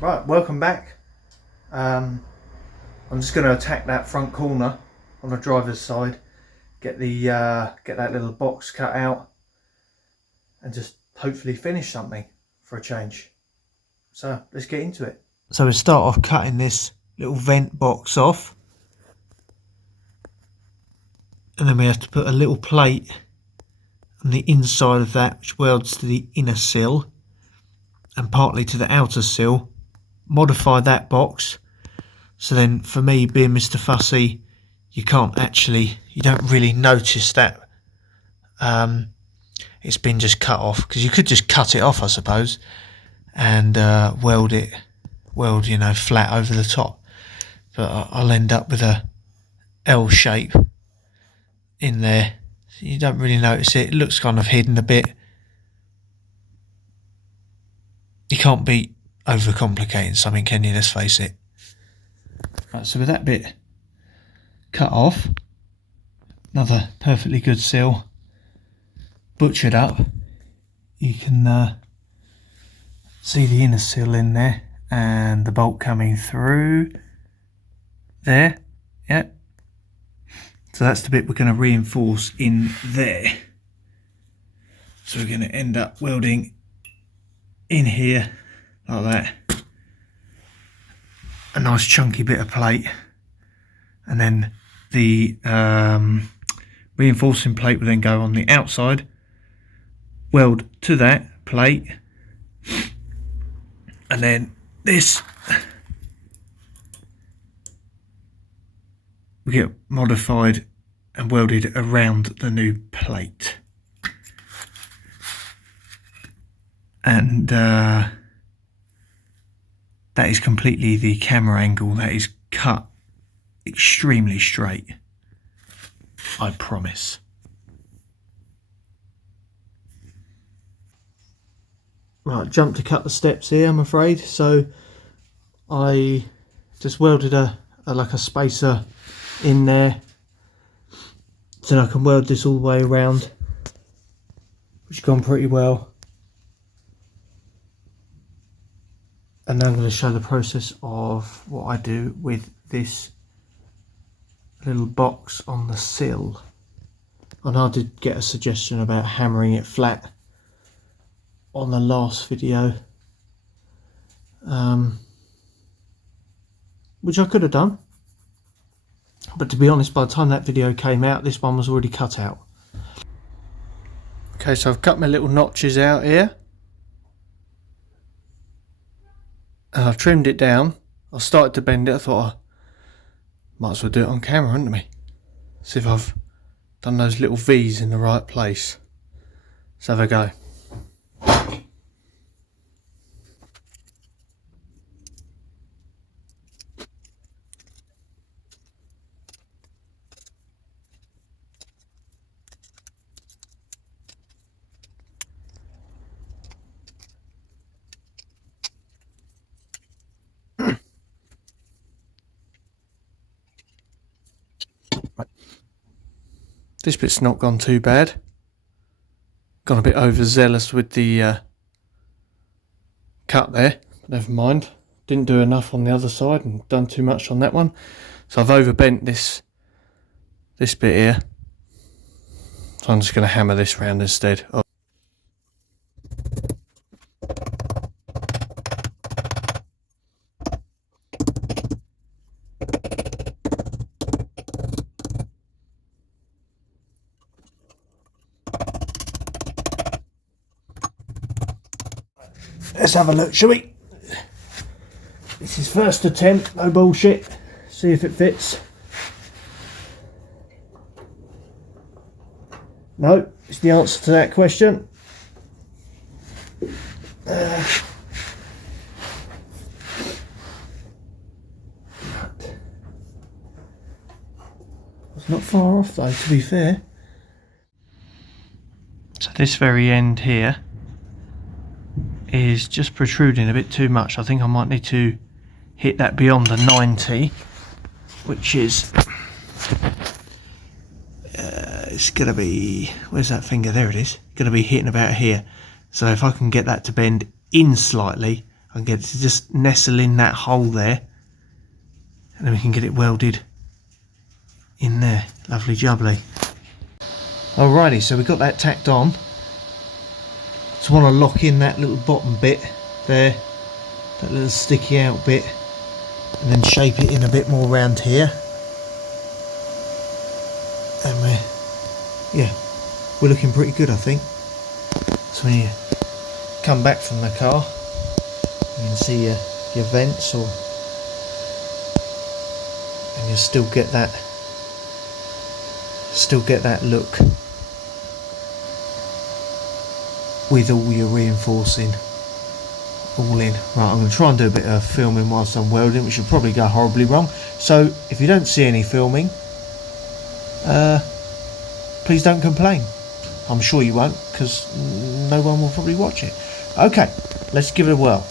Right, welcome back. I'm just going to attack that front corner on the driver's side, get that little box cut out, and just hopefully finish something for a change. So let's get into it. So we start off cutting this little vent box off, and then we have to put a little plate on the inside of that, which welds to the inner sill and partly to the outer sill. Modify that box, so then for me, being Mr. Fussy, you don't really notice that it's been just cut off, because you could just cut it off, I suppose, and weld flat over the top, but I'll end up with a L shape in there. You don't really notice it. It looks kind of hidden a bit. You can't be overcomplicating something, can you? Let's face it. Right, so with that bit cut off, another perfectly good sill butchered up, you can see the inner sill in there and the bolt coming through there. Yep. So that's the bit we're going to reinforce in there. So we're going to end up welding in here like that, a nice chunky bit of plate, and then the reinforcing plate will then go on the outside, weld to that plate, and then this will get modified and welded around the new plate. And that is completely the camera angle. That is cut extremely straight, I promise. Right, jump to cut the steps here, I'm afraid. So I just welded a spacer in there, so I can weld this all the way around, which has gone pretty well. And now I'm going to show the process of what I do with this little box on the sill. And I did get a suggestion about hammering it flat on the last video, which I could have done. But to be honest, by the time that video came out, this one was already cut out. Okay, so I've cut my little notches out here. And I've trimmed it down. I started to bend it. I thought I might as well do it on camera, hadn't I? See if I've done those little V's in the right place. Let's have a go. This bit's not gone too bad. Gone a bit overzealous with the cut there. Never mind. Didn't do enough on the other side and done too much on that one. So I've overbent this bit here. So I'm just going to hammer this round instead. Let's have a look, shall we? This is first attempt, no bullshit. See if it fits. No, it's the answer to that question. It's not far off though, to be fair. So this very end here is just protruding a bit too much. I think I might need to hit that beyond the 90, which is it's gonna be, where's that finger? There it is. Gonna be hitting about here. So if I can get that to bend in slightly, I can get it to just nestle in that hole there, and then we can get it welded in there. Lovely jubbly. Alrighty, so we've got that tacked on. Just want to lock in that little bottom bit there, that little sticky out bit, and then shape it in a bit more round here. And we're looking pretty good, I think. So when you come back from the car, you can see your vents, and you still get that look with all your reinforcing all in. Right, I'm going to try and do a bit of filming whilst I'm welding, which will probably go horribly wrong. So if you don't see any filming, please don't complain. I'm sure you won't, because no one will probably watch it. Okay, let's give it a whirl.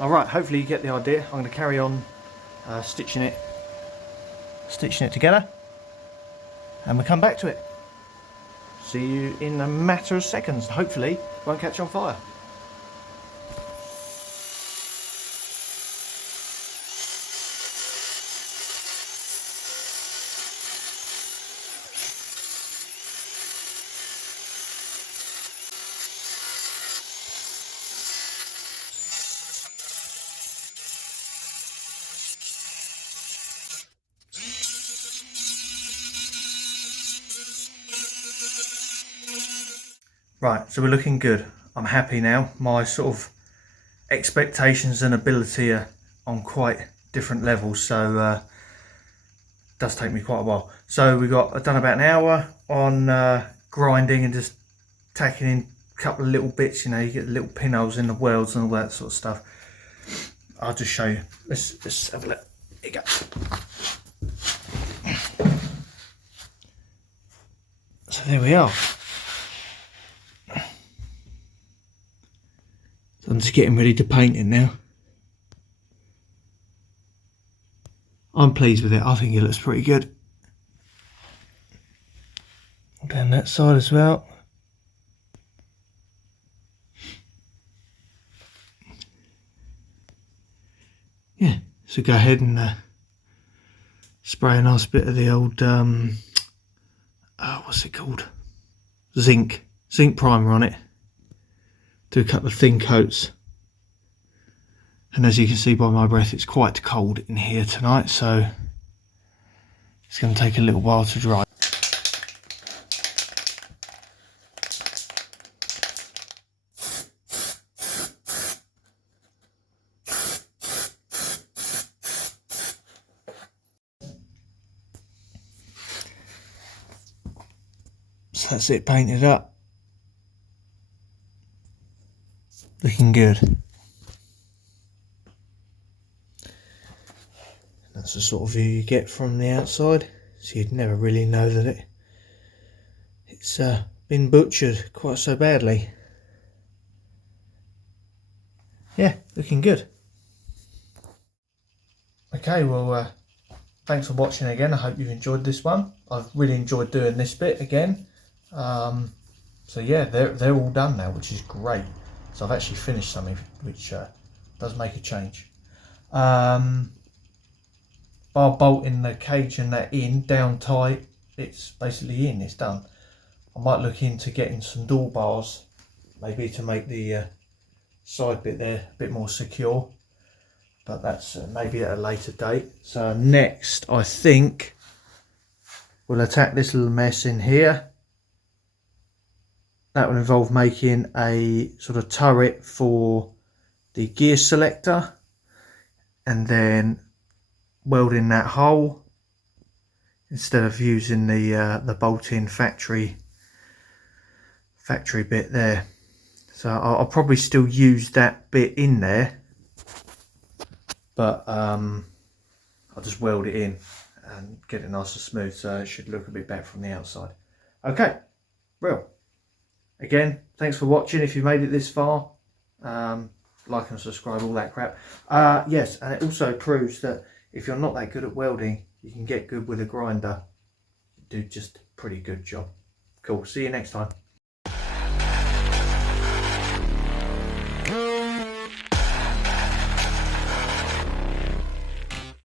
Alright, hopefully you get the idea. I'm going to carry on stitching it together, and we'll come back to it. See you in a matter of seconds. Hopefully it won't catch on fire. Right, so we're looking good. I'm happy now. My sort of expectations and ability are on quite different levels, so it does take me quite a while. So I've done about an hour on grinding and just tacking in a couple of little bits. You know, you get the little pinholes in the welds and all that sort of stuff. I'll just show you. Let's have a look. Here you go. So there we are. I'm just getting ready to paint it now. I'm pleased with it. I think it looks pretty good. Down that side as well. So go ahead and spray a nice bit of the old what's it called, zinc primer on it. Do a couple of thin coats, and as you can see by my breath, it's quite cold in here tonight, so it's going to take a little while to dry. So that's it painted up. Looking good. That's the sort of view you get from the outside, so you'd never really know that it's been butchered quite so badly. Yeah, looking good. Okay, well, thanks for watching again. I hope you've enjoyed this one. I've really enjoyed doing this bit again. So yeah, they're all done now, which is great. So I've actually finished something, which does make a change. Bar bolting the cage and that in down tight, it's basically in, it's done. I might look into getting some door bars, maybe to make the side bit there a bit more secure, but that's maybe at a later date. So next, I think we'll attack this little mess in here. That will involve making a sort of turret for the gear selector, and then welding that hole instead of using the bolt-in factory bit there. So I'll probably still use that bit in there, but I'll just weld it in and get it nice and smooth, so it should look a bit better from the outside. Okay, well, again, thanks for watching. If you made it this far, like and subscribe, all that crap. Yes, and it also proves that if you're not that good at welding, you can get good with a grinder. Do just a pretty good job. Cool, see you next time.